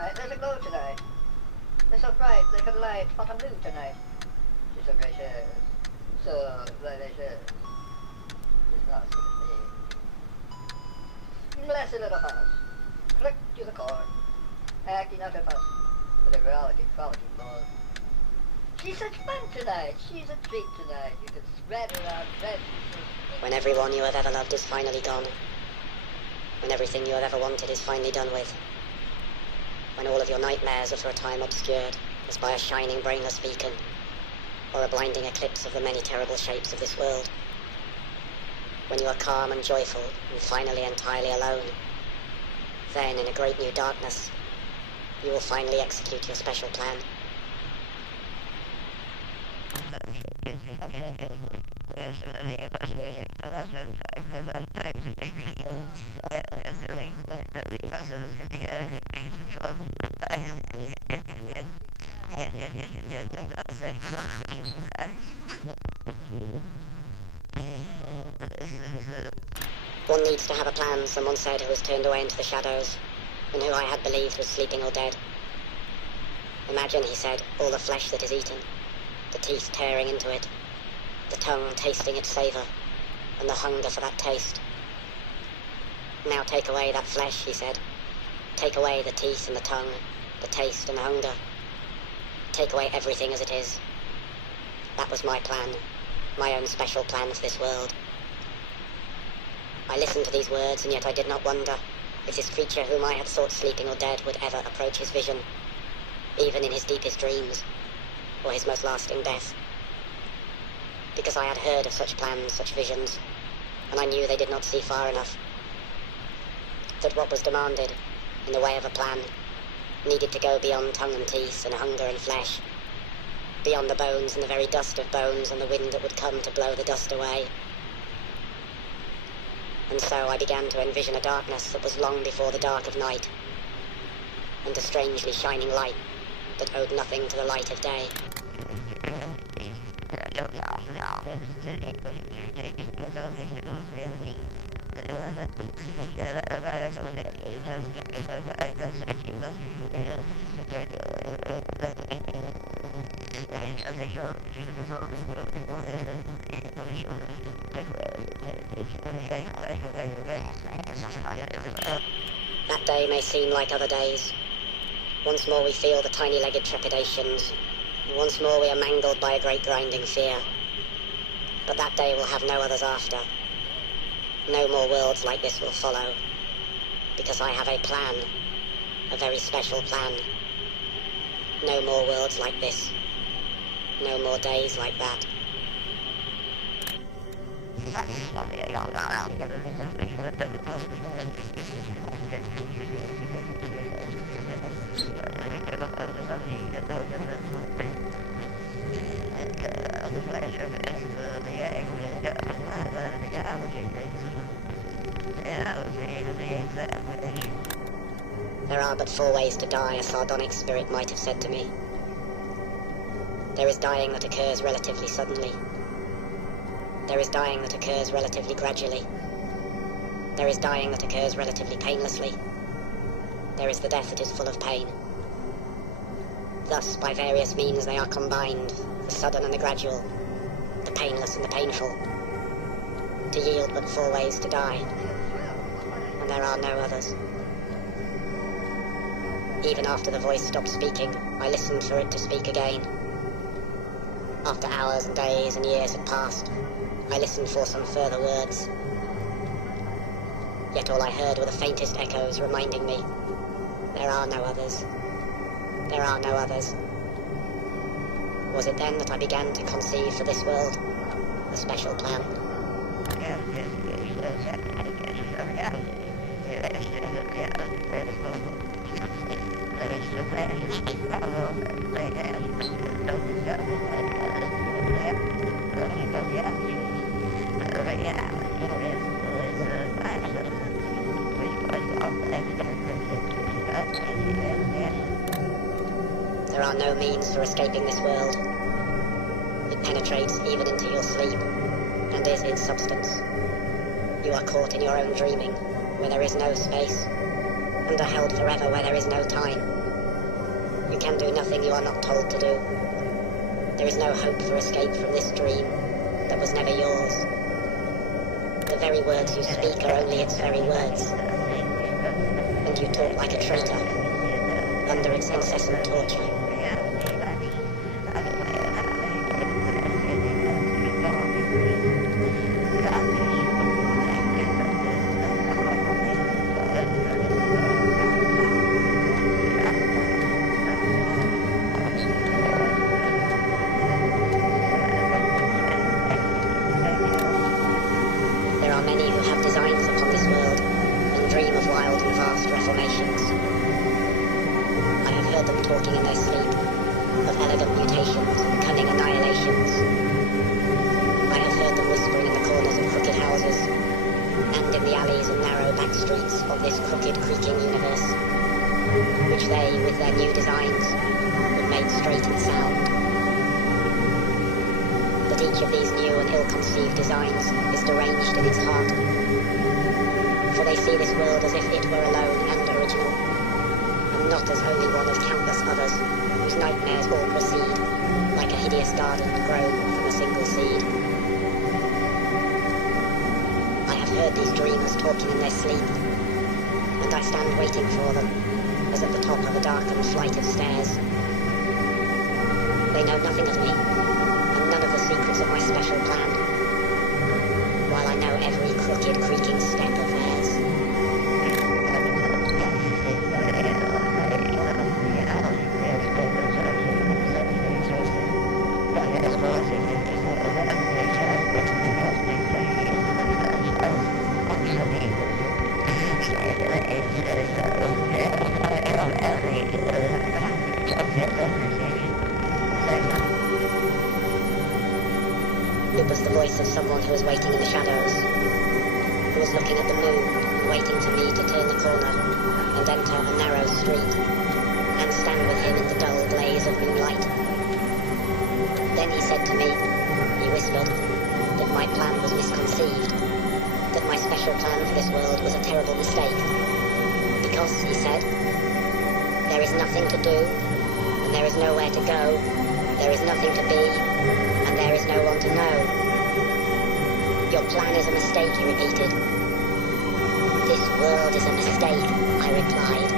tonight. There's a glow tonight. They're so bright, they can light Fontainebleau tonight. She's so gracious. So delicious. It's not so me. Blessed little house. Click to the core. Acting out her fuss. With a frolicking ball. She's such fun tonight. She's a treat tonight. You can spread around friends. When everyone you have ever loved is finally gone. When everything you have ever wanted is finally done with. When all of your nightmares are for a time obscured, as by a shining brainless beacon, or a blinding eclipse of the many terrible shapes of this world. When you are calm and joyful, and finally entirely alone, then in a great new darkness, you will finally execute your special plan. One needs to have a plan, someone said, who was turned away into the shadows, and who I had believed was sleeping or dead. Imagine, he said, all the flesh that is eaten, the teeth tearing into it, the tongue tasting its savour, and the hunger for that taste. Now take away that flesh, he said. Take away the teeth and the tongue, the taste and the hunger. Take away everything as it is. That was my plan, my own special plan for this world. I listened to these words, and yet I did not wonder if this creature whom I had thought sleeping or dead would ever approach his vision, even in his deepest dreams, or his most lasting death. Because I had heard of such plans, such visions, and I knew they did not see far enough. That what was demanded, in the way of a plan, needed to go beyond tongue and teeth and hunger and flesh, beyond the bones and the very dust of bones and the wind that would come to blow the dust away. And so I began to envision a darkness that was long before the dark of night, and a strangely shining light that owed nothing to the light of day. That day may seem like other days. Once more we feel the tiny-legged trepidations. Once more we are mangled by a great grinding fear. But that day will have no others after. No more worlds like this will follow. Because I have a plan. A very special plan. No more worlds like this. No more days like that. There are but 4 ways to die, a sardonic spirit might have said to me. There is dying that occurs relatively suddenly. There is dying that occurs relatively gradually. There is dying that occurs relatively painlessly. There is the death that is full of pain. Thus, by various means they are combined, the sudden and the gradual, the painless and the painful, to yield but 4 ways to die, and there are no others. Even after the voice stopped speaking, I listened for it to speak again. After hours and days and years had passed, I listened for some further words. Yet all I heard were the faintest echoes reminding me, there are no others. There are no others. Was it then that I began to conceive for this world a special plan? There are no means for escaping this world. It penetrates even into your sleep, and is its substance. You are caught in your own dreaming, where there is no space, and are held forever where there is no time. You can do nothing you are not told to do. There is no hope for escape from this dream that was never yours. The very words you speak are only its very words. And you talk like a traitor, under its incessant torture. There are many who have designs upon this world and dream of wild and vast reformations. I have heard them talking in their sleep of elegant mutations and cunning annihilations. I have heard them whispering in the corners of crooked houses and in the alleys and narrow back streets of this crooked, creaking universe, which they, with their new designs, have made straight and sound. But each of these new and ill-conceived designs is deranged in its heart, for they see this world as if it were alone and original, and not as only one of countless others whose nightmares all proceed, like a hideous garden grown from a single seed. I have heard these dreamers talking in their sleep, and I stand waiting for them, as at the top of a darkened flight of stairs. They know nothing of me, and none of the secrets of my special plan, while I know every crooked, creaking step of theirs. It was the voice of someone who was waiting in the shadows, who was looking at the moon and waiting for me to turn the corner and enter a narrow street and stand with him in the dull blaze of moonlight. Then he said to me, he whispered, that my plan was misconceived, that my special plan for this world was a terrible mistake. Because, he said, there is nothing to do, and there is nowhere to go, there is nothing to be, and there is no one to know. Your plan is a mistake, he repeated. This world is a mistake, I replied.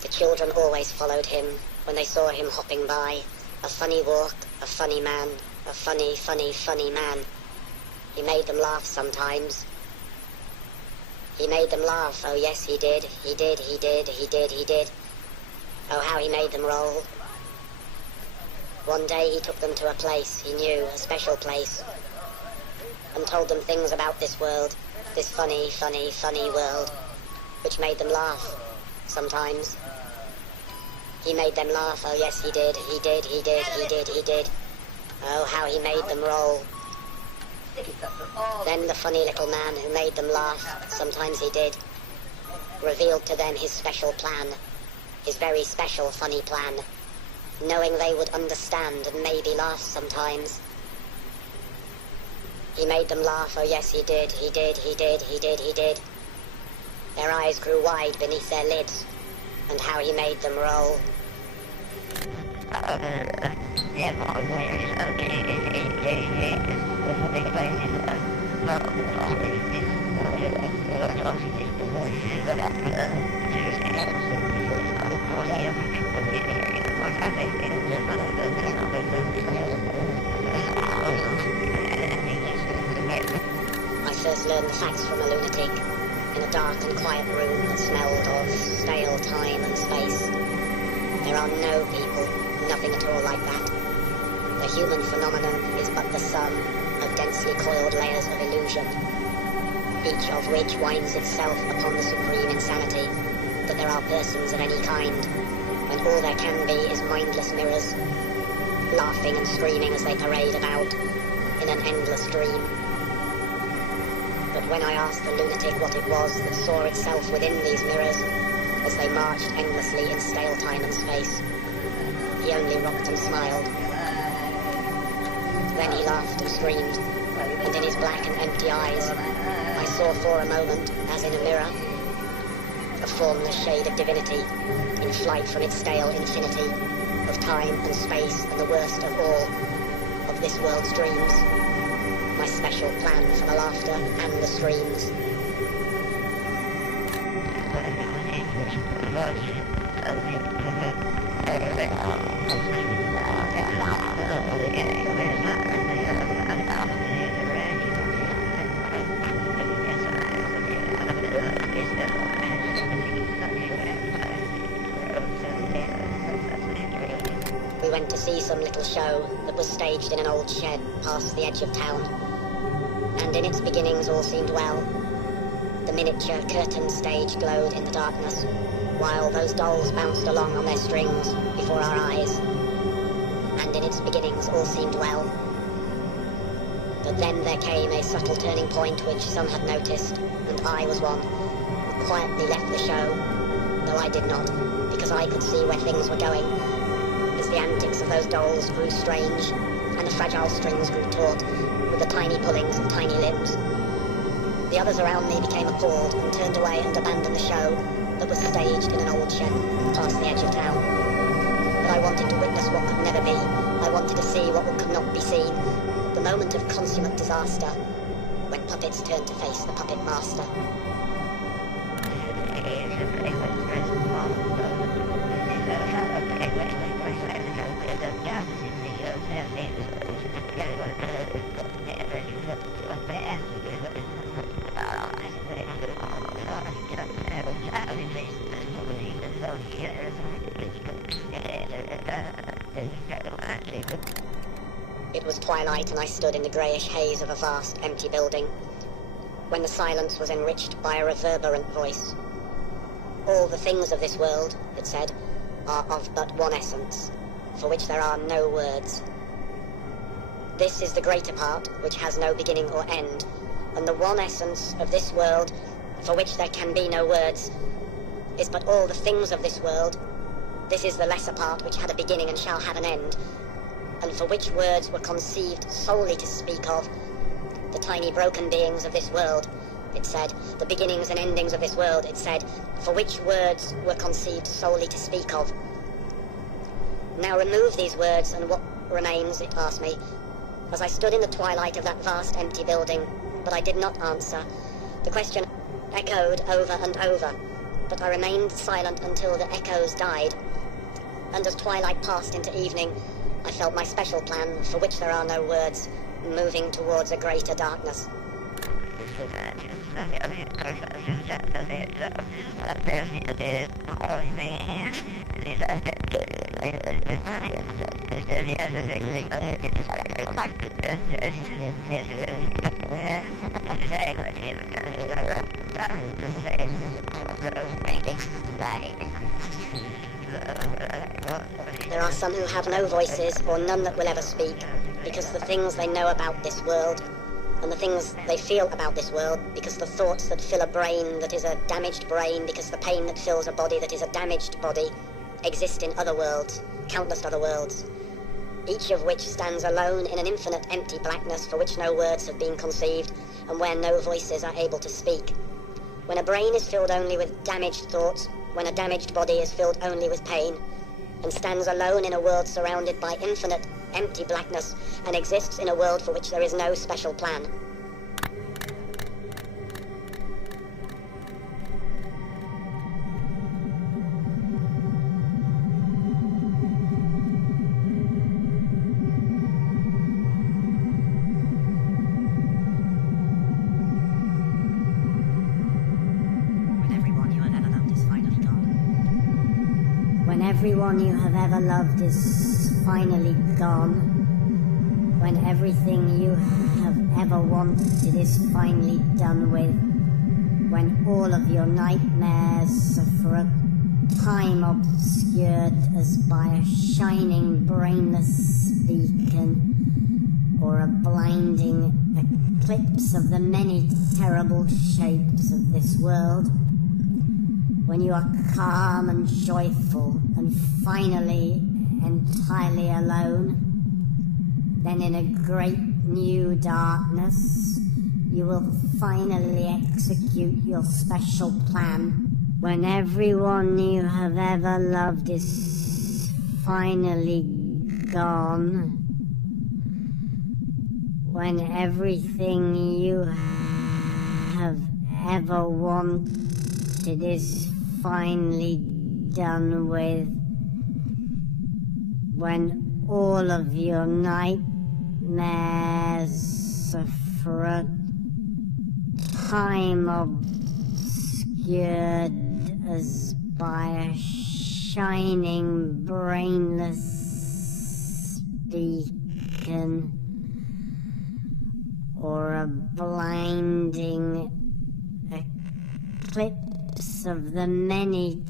The children always followed him when they saw him hopping by. A funny walk, a funny man, a funny, funny, funny man. He made them laugh sometimes. He made them laugh, oh yes he did, he did, he did, he did, he did. Oh how he made them roll. One day he took them to a place he knew, a special place, and told them things about this world, this funny, funny, funny world, which made them laugh, sometimes. He made them laugh, oh yes he did, he did, he did, he did, he did. Oh how he made them roll. Then the funny little man who made them laugh, sometimes he did, revealed to them his special plan, his very special funny plan, knowing they would understand and maybe laugh sometimes. He made them laugh, oh yes he did, he did, he did, he did, he did. Their eyes grew wide beneath their lids, and how he made them roll. I first learned the facts from a lunatic, in a dark and quiet room that smelled of stale time and space. There are no people, nothing at all like that. The human phenomenon is but the sum of densely coiled layers of illusion, each of which winds itself upon the supreme insanity that there are persons of any kind, when all there can be is mindless mirrors, laughing and screaming as they parade about in an endless dream. But when I asked the lunatic what it was that saw itself within these mirrors, as they marched endlessly in stale time and space, he only rocked and smiled. Then he laughed and screamed, and in his black and empty eyes, I saw for a moment, as in a mirror, a formless shade of divinity, in flight from its stale infinity, of time and space and the worst of all, of this world's dreams. My special plan for the laughter and the screams. We went to see some little show that was staged in an old shed past the edge of town. And in its beginnings all seemed well. The miniature curtain stage glowed in the darkness, while those dolls bounced along on their strings before our eyes. And in its beginnings all seemed well. But then there came a subtle turning point which some had noticed, and I was one, who quietly left the show, though I did not, because I could see where things were going, as the antics of those dolls grew strange, and the fragile strings grew taut, with the tiny pullings of tiny limbs. The others around me became appalled and turned away and abandoned the show that was staged in an old shed past the edge of town. But I wanted to witness what could never be. I wanted to see what could not be seen. The moment of consummate disaster, when puppets turned to face the puppet master. It was twilight, and I stood in the greyish haze of a vast, empty building, when the silence was enriched by a reverberant voice. All the things of this world, it said, are of but one essence, for which there are no words. This is the greater part, which has no beginning or end, and the one essence of this world, for which there can be no words, is but all the things of this world. This is the lesser part, which had a beginning and shall have an end, and for which words were conceived solely to speak of. The tiny broken beings of this world, it said, the beginnings and endings of this world, it said, for which words were conceived solely to speak of. Now remove these words, and what remains, it asked me, as I stood in the twilight of that vast empty building, but I did not answer. The question echoed over and over, but I remained silent until the echoes died. And as twilight passed into evening, I felt my special plan, for which there are no words, moving towards a greater darkness. There are some who have no voices, or none that will ever speak, because the things they know about this world, and the things they feel about this world, because the thoughts that fill a brain that is a damaged brain, because the pain that fills a body that is a damaged body, exist in other worlds, countless other worlds, each of which stands alone in an infinite empty blackness for which no words have been conceived, and where no voices are able to speak. When a brain is filled only with damaged thoughts, when a damaged body is filled only with pain, and stands alone in a world surrounded by infinite empty blackness, and exists in a world for which there is no special plan. When everyone you have ever loved is finally gone, when everything you have ever wanted is finally done with, when all of your nightmares are for a time obscured as by a shining brainless beacon or a blinding eclipse of the many terrible shapes of this world, when you are calm and joyful and finally entirely alone, then in a great new darkness you will finally execute your special plan. When everyone you have ever loved is finally gone, when everything you have ever wanted is finally done with, when all of your nightmares are for a time obscured as by a shining brainless beacon, or a blinding eclipse of the many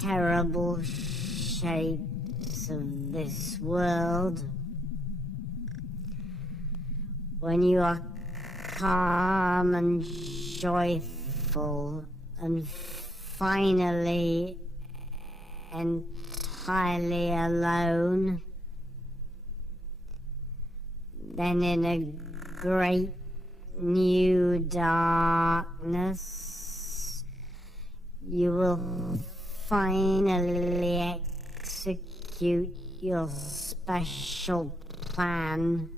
terrible shapes of this world, when you are calm and joyful and finally entirely alone, then in a great new darkness you will finally execute your special plan.